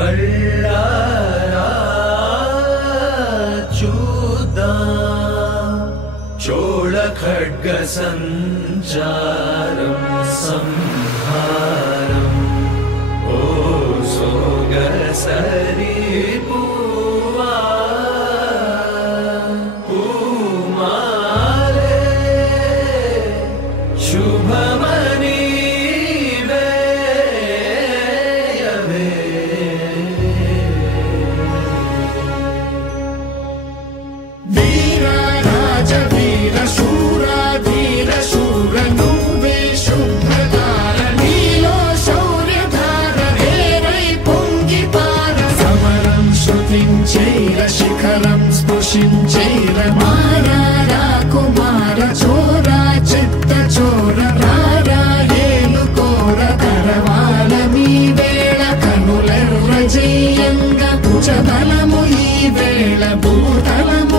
కళ్ళారా చూద్దాం చోళ ఖడ్గ సంచారం సంహారం ఓ సోగసరి పూవా పూమాలే శుభమని శిఖరం స్పృశించైర మారా కుమార చోరా చిత్త చోర రారా ఏలుకోర కరవాల మీ వేళ కనులెర్ర జయంగా భుజబలము ఈ వేళ భూతలము